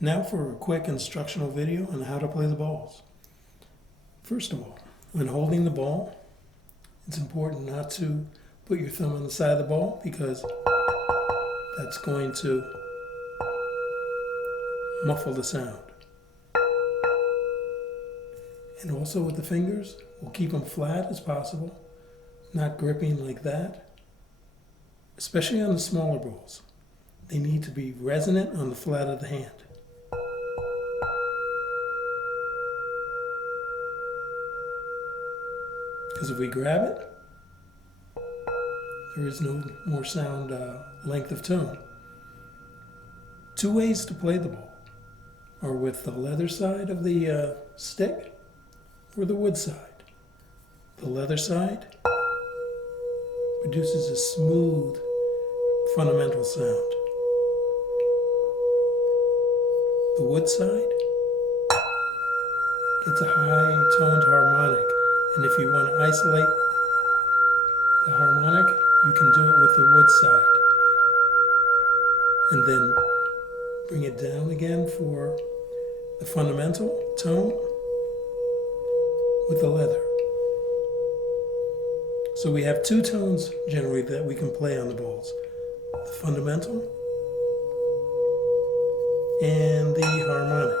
Now for a quick instructional video on how to play the balls. First of all, when holding the ball, it's important not to put your thumb on the side of the ball because that's going to muffle the sound. And also with the fingers, we'll keep them flat as possible, not gripping like that, especially on the smaller balls. They need to be resonant on the flat of the hand. Because if we grab it, there is no more sound length of tone. Two ways to play the ball are with the leather side of the stick or the wood side. The leather side produces a smooth, fundamental sound. The wood side gets a high-toned harmonic. And if you want to isolate the harmonic, you can do it with the wood side. And then bring it down again for the fundamental tone with the leather. So we have two tones generally that we can play on the balls. The fundamental and the harmonic.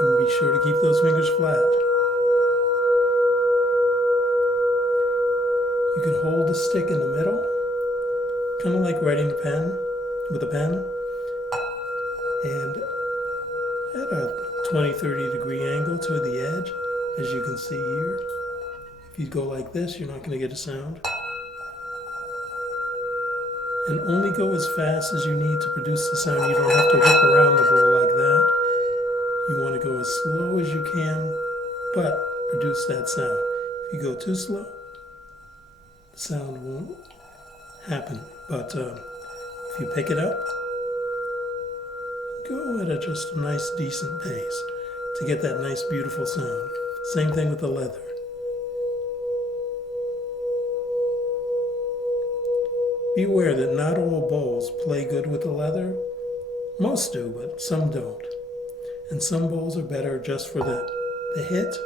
And be sure to keep those fingers flat. You can hold the stick in the middle, kind of like writing a pen with a pen, and at a 20-30 degree angle to the edge, as you can see here. If you go like this, you're not going to get a sound. And only go as fast as you need to produce the sound. You don't have to whip around the bowl like that. You want to go as slow as you can, but produce that sound. If you go too slow, the sound won't happen. But if you pick it up, go at just a nice, decent pace to get that nice, beautiful sound. Same thing with the leather. Be aware that not all bowls play good with the leather. Most do, but some don't. And some bowls are better just for the hit,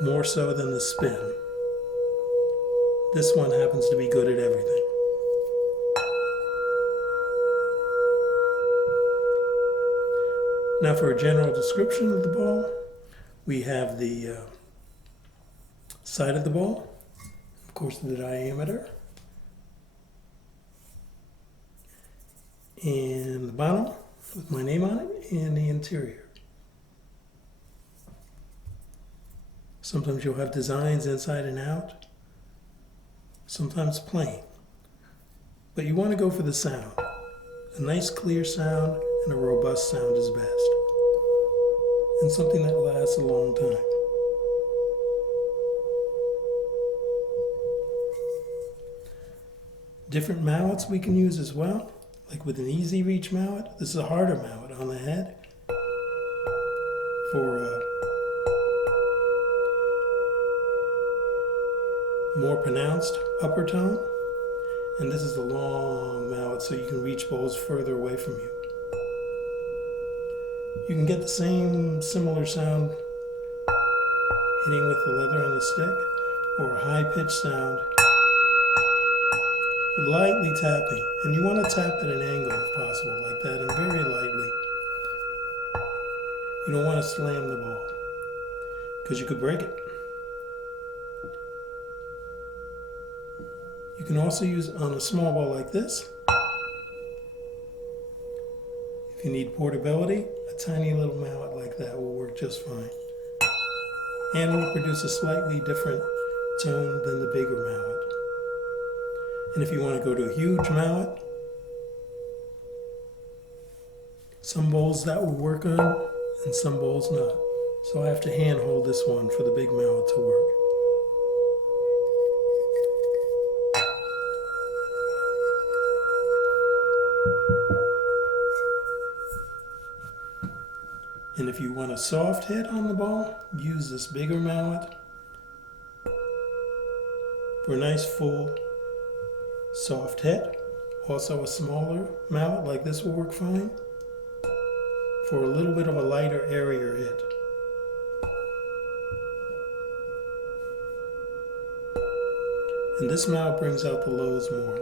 more so than the spin. This one happens to be good at everything. Now for a general description of the ball, we have the side of the ball, of course the diameter, and the bottom with my name on it, and the interior. Sometimes you'll have designs inside and out, sometimes plain. But you want to go for the sound. A nice clear sound and a robust sound is best. And something that lasts a long time. Different mallets we can use as well. Like with an easy reach mallet, this is a harder mallet on the head for more pronounced upper tone. And this is the long mallet so you can reach bowls further away from you. You can get the same similar sound hitting with the leather on the stick, or a high-pitched sound lightly tapping, and you want to tap at an angle if possible, like that, and very lightly. You don't want to slam the ball, because you could break it. You can also use on a small ball like this. If you need portability, a tiny little mallet like that will work just fine. And will produce a slightly different tone than the bigger mallet. And if you want to go to a huge mallet, some bowls that will work on and some bowls not. So I have to hand hold this one for the big mallet to work. And if you want a soft hit on the ball, use this bigger mallet for a nice full soft hit. Also a smaller mallet like this will work fine for a little bit of a lighter, airier hit. And this mallet brings out the lows more.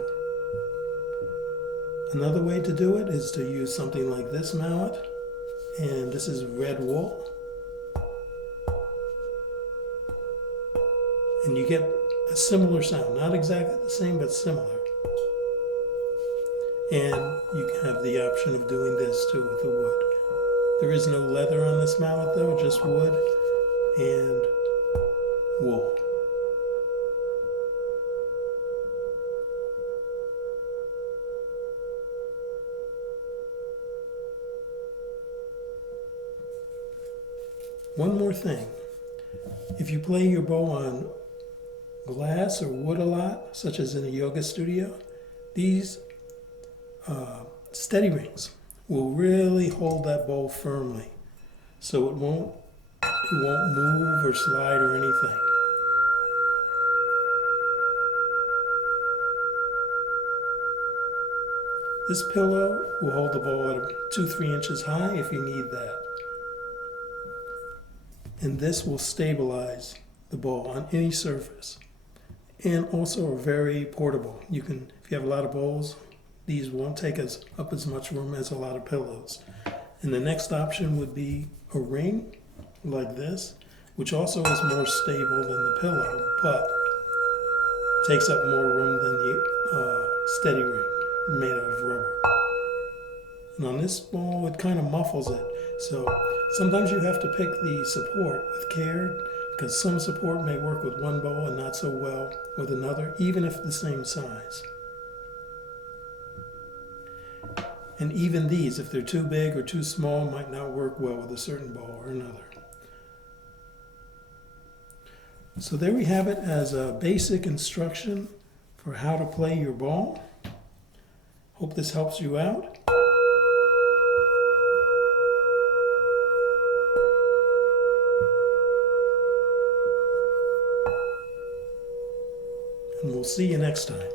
Another way to do it is to use something like this mallet, and this is red wool. And you get a similar sound, not exactly the same, but similar. And you can have the option of doing this too with the wood. There is no leather on this mallet though, just wood and wool. One more thing. If you play your bow on glass or wood a lot, such as in a yoga studio, these steady rings will really hold that bow firmly, so it won't move or slide or anything. This pillow will hold the bow at 2-3 inches high if you need that. And this will stabilize the bow on any surface. And also are very portable. You can, if you have a lot of bows, these won't take up as much room as a lot of pillows. And the next option would be a ring like this, which also is more stable than the pillow, but takes up more room than the steady ring made out of rubber. And on this bow, it kind of muffles it. So sometimes you have to pick the support with care, because some support may work with one bow and not so well with another, even if the same size. And even these, if they're too big or too small, might not work well with a certain bow or another. So there we have it as a basic instruction for how to play your bow. Hope this helps you out. And we'll see you next time.